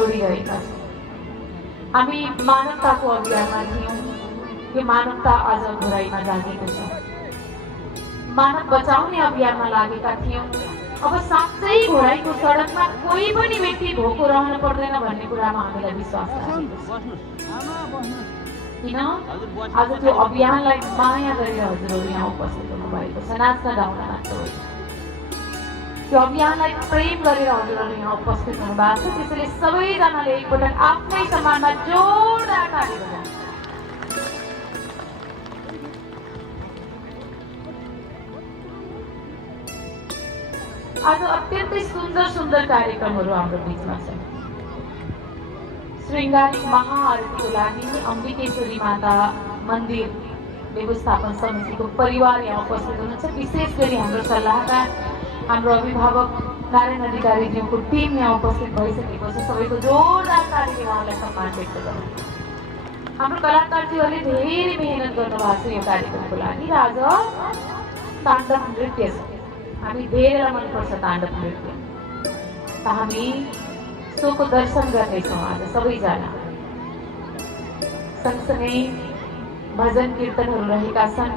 जोडिरहेका छौँ। हामी मानवताको अभियानमा थियौँ। यो मानवता आज घुराइमा जागेको छ। मानव बचाउने अभियानमा लागेका थियौँ। अब साँच्चै घोडाइको सडकमा कोही पनि व्यक्ति भोको रहन पर्दैन भन्ने कुरामा हामीलाई विश्वास किन? आज त्यो अभियानलाई माया गरेर हजुरहरू यहाँ उपस्थित हुनुभएको छ। नाच्न गाउन मात्र होइन त्यो अभियानलाई प्रेम गरेर हजुरहरू यहाँ उपस्थित हुनुभएको छ त्यसैले सबैजनाले एकपटक आफ्नै सम्मानमा जोरदार ताली आज अत्यन्तै सुन्दर सुन्दर कार्यक्रमहरू हाम्रो बिचमा छन् शृङ्गारिक महाआरतीको लागि अम्बिकेश्वरी माता मन्दिर व्यवस्थापन समितिको परिवार यहाँ उपस्थित हुनुहुन्छ विशेष गरी हाम्रो सल्लाहकार हाम्रो अभिभावक नारायण अधिकारीज्यूको टिम यहाँ उपस्थित भइसकेको छ। सबैको जोरदार तालीले उहाँलाई सम्मान व्यक्त गरौँ हाम्रो कलाकारज्यूहरूले धेरै मेहनत गर्नुभएको छ यो कार्यक्रमको लागि र आज ताण्डव नृत्य छ। हामी धेरैलाई मनपर्छ ताण्डव नृत्य। त हामी सोको दर्शन गर्नेछौँ आज सबैजना। सँगसँगै भजन कीर्तनहरू रहेका छन्।